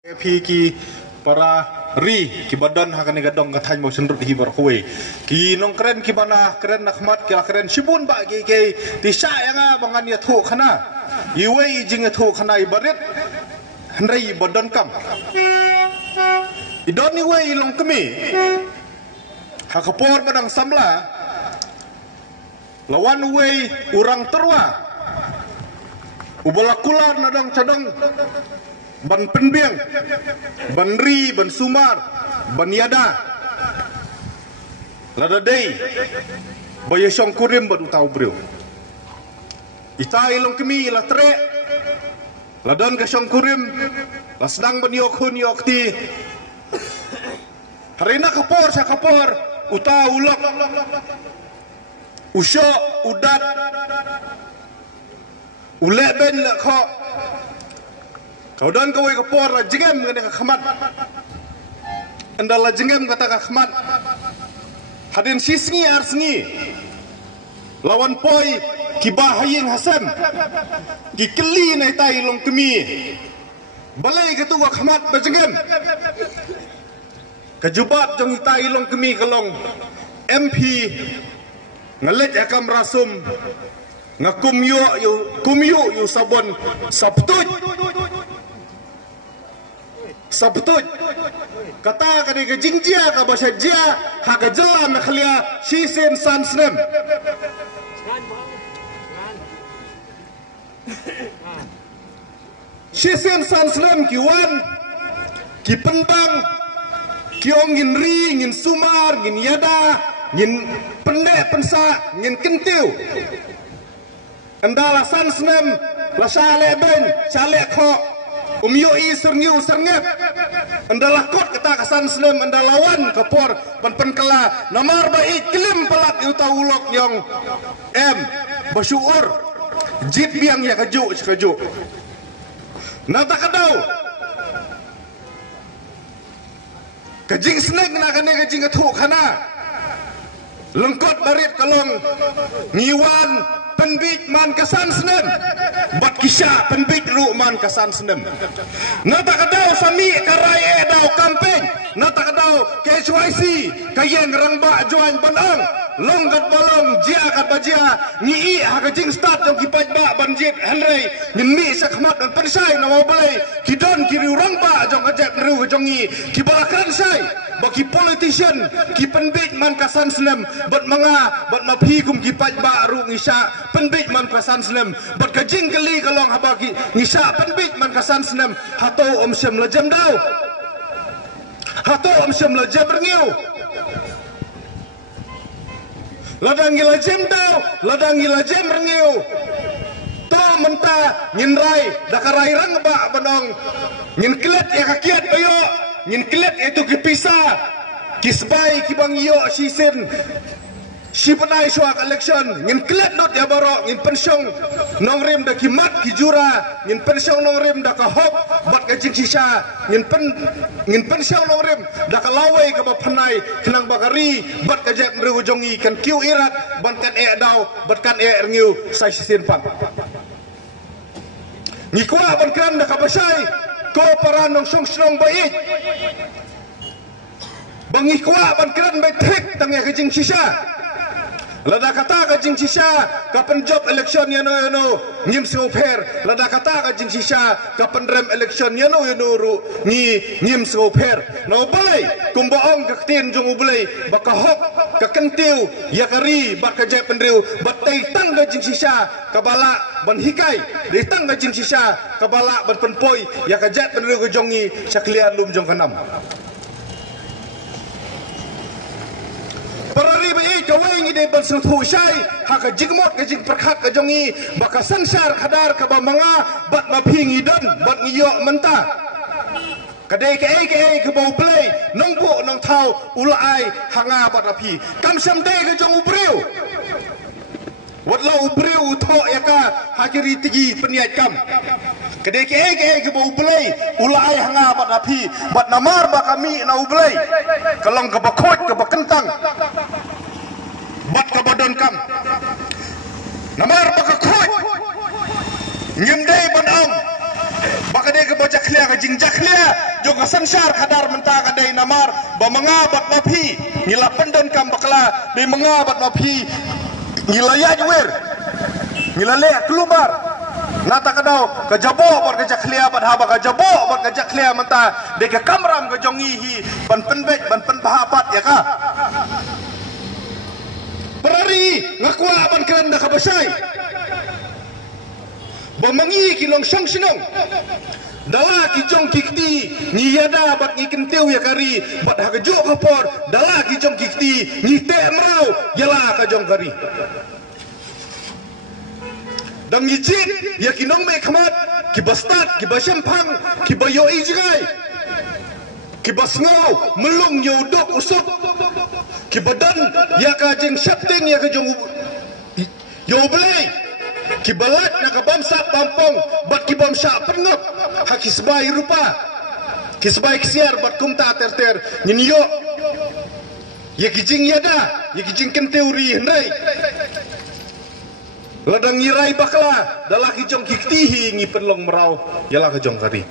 Ki para ri ki badan hakan gadong katany mo sundut hi barkuwe ki nong keren ki bana keren nakmat ki keren sibun ba ki ti sha yang bangan ya thu khana iwe jing thu khana ibarit hendrai badan kam idon ni we long kemi hakapor badang samla lawan we urang terwa ubalakulan nadang cadang ban penbiang, ban ri, ban sumar, ban yada. Lada day, baya syong kurim badu tau beriu. Ita ilong kemi ila tre, ladan ka syong kurim, lasdang ban yok hun yok ti. Harina kapor sa kapor, uta ulok, usyo udat, ulek ben lekho. Kau dan kau ikapor la jengem kena khmat. Anda la jengem kata khmat. Hadin sisngi arsngi. Lawan poi ki bahaying Hasan. Ki keli nai tai long kemi. Balai ketua khmat bajengem. Kejubat jong tai long kemi kalong MP ngalet akam rasum ngakumyo yu sabon sabtuj. Sabtut kata kani ke jingjia ka bahasa jia ha ka jelam khlia shisen sansnem shisen sansnem ki wan ki pendang ki ongin ri ngin sumar ngin yada ngin pendek pensa ngin kentiu andala sansnem la shale ben shale kho umyoi serngiu serngep andalah kot kata kasan snem andalawan kapor ban penkela namar baik kelim pelat yu taulok yang bersyukur jit biang ya keju nata kadau kejing snek na kane kejing ketuk kana lengkot barit kalong ngiwan penbik man kasan senem bat kisah penbik ru man kasan senem nata kadau sami karai dau kampeng nata kadau KSYC kayeng rangba join banang longgat balong jia kat bajia ngi ha kajing start jong kipaj ba banjit henrei ngi sakmat dan pensai na mau balai kidon kiri rangba jong ajak ru jongi kibalakan sai bagi politician ki penbik man kasan senem bat manga bat mapi kum kipaj ba ru ngisa penbik man kasan senem bat kajing kali kalong habaki ngisa penbik man kasan senem hato om syam lajam dau hato om syam lajam rengiu ladang gila jem dau ladang gila jem rengiu to menta ngin rai dakarai rang ba banong ngin klet ya kakiat bayo ngin klet itu kipisa kisbai kibang yo sisen si penai suak election ngin klet not ya baro ngin pensiong nongrim da kimat kijura ngin pensiong nongrim da ka hop bat ka jing sisa ngin pensiong nongrim da ka lawai ka ba penai kenang bakari bat ka jet mrewu jongi kan kiu irat ban kan dau bat kan ngiu sai sisen pang ngikwa ban kan da ka basai ko paranong song snong bait bangi kwa ban kran bai thek tang ya kajing sisa lada kata kajing sisa kapan job election ya no ngim so fair lada kata kajing sisa kapan rem election ya no ru ngim so fair no balai kumbaong ka tin jong ubulai baka hok ka kentiu ya kari bak ka jep pendriu batai tang kajing sisa kabala ban hikai di tang kajing sisa kabala ban penpoi ya ka jet pendriu ka jongi saklian lum jong kanam parari bai kawai ngi de ban suthu shai haka jigmot ka jing perkhat ka jongi baka sansar khadar ka ba manga bat ma phingi dan bat ngiyo menta kadai ke bau play nong bu nong thau ulai hanga bat api kam sam de ka jong ubreu wadlau ubreu tho yaka hakiri tigi peniat kam kadai ke bau play ulai hanga bat api bat namar ba kami na ublai kalong ka bakot ka bakentang bat ka badon kam namar ba ka khot ngim dei ban am bakade ke baca clear ke jing jaklia juga sansar kadar mentah kadai namar bamangabat mapi ngila pendon kam bakla de mengabat mapi ngila yajwer ngila le keluar nata kadau ke jabo bot ke jaklia bat haba ke jabo bot ke jaklia mentah de ke kamram ke jongi hi ban penbek ban pen bahapat ya ka berari ngakwa ban keren dah kabasai bamangi kilong sang sinong dala ki jong kikti ni yada bat ni kenteu ya kari bat ha jo kapor dala ki jong kikti ni te mrau yala ka jong kari dang yijit ya kinong me khamat ki bastat ki bashampang ki bayo ijgai ki basngau melung yodok usuk ki badan ya ka jeng shapting ya ka jong yo belai ki balat na ka bamsa bampong bat ki bamsa pengap ha ki sebai rupa ki sebai kesiar bat kumta ter nyinyo ya ki jing yada ya ki jing kenteuri hendai ladang ngirai bakla dalah ki jong kiktihi ngi penlong merau yalah ka jong kari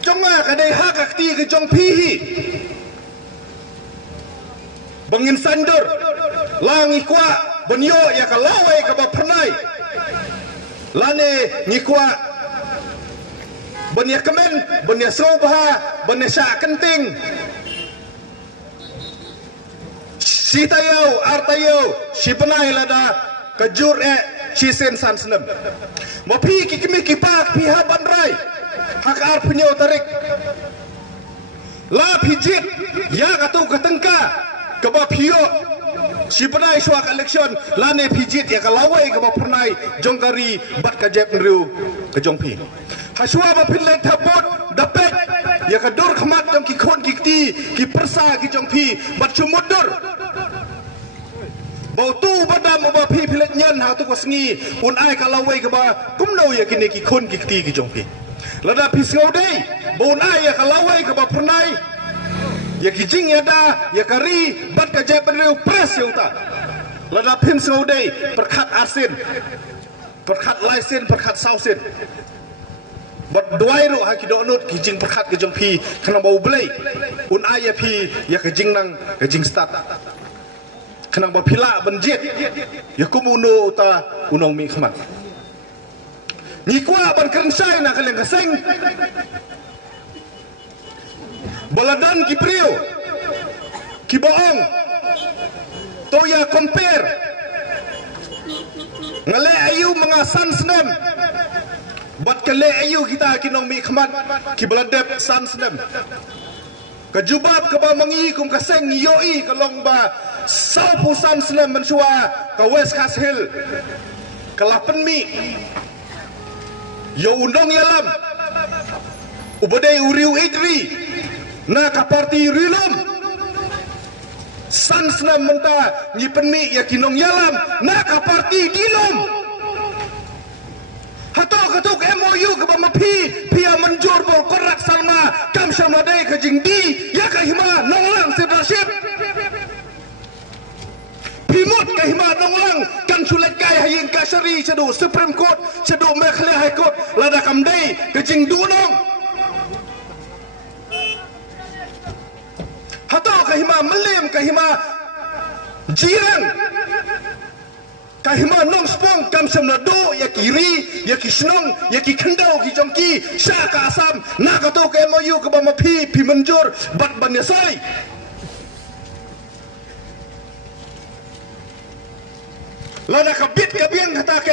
jonga kadai ha kakti ki jong pihi bangin sandur langi kwa benyo ya kalawai ka bapernai lane ngikwa benya kemen benya sobha benya sya kenting sitayau artayau sipenai lada kejur sisen sansnem mapi kikimi kipak piha bandrai hak ar penyo tarik la pijit ya katu ketengka keba pio si penai suak election lane pijit ya kalawai keba pernai jongkari bat kajep nriu ke jongpi hasua ba pinlet tabot dapet ya kadur khamat jong ki khon kikti ki persa ki jongpi bat chumudur bau tu badam ba pi pilet nyan ha tu kosngi un ai kalawai keba kumno ya kini ki khon kikti ki jongpi lada pisngau dei bau nai ya kalawai keba pernai ya kijing ya da ya kari bat ka je penriu pres yuta lada pin sngodei perkhat asin perkhat laisen perkhat sausin bat duai ro ha ki donut kijing perkhat ke jong pi kana bau blei un aya pi ya kijing nang kijing start kana ba pila banjit ya kumuno uta unong mi khmat ni kwa ban kerensai na kaleng kaseng baladan ki priyo ki boong toya compare ngale ayu mga sansnem bat kale ayu kita kinong mi khmat ki baladep sansnem kajubab ka ba mangi kum kaseng yoi kalong ba saupu sansnem mensua ka west khas hill kalapen mi yo undong yalam ubadai uriu idri na ka parti rilum sansna menta ni penmi ya kinong yalam na ka parti dilum hato katuk MOU ke bamapi pia menjur bol korak salma kam shamadai ke jingdi ya ka hima nonglang leadership pimut ke hima nonglang kan sulet kai haying kasari sedu supreme court sedu mekhle high court lada kamdai ke jing dunong hato kahima melim kahima jiran kahima nong spong kam samna do ya kiri ya kisnong ya ki khandau ki jongki sha ka asam na ka to ke MOU ke bama pi menjur bat ban ya sai lada ka bit ka biang kata ke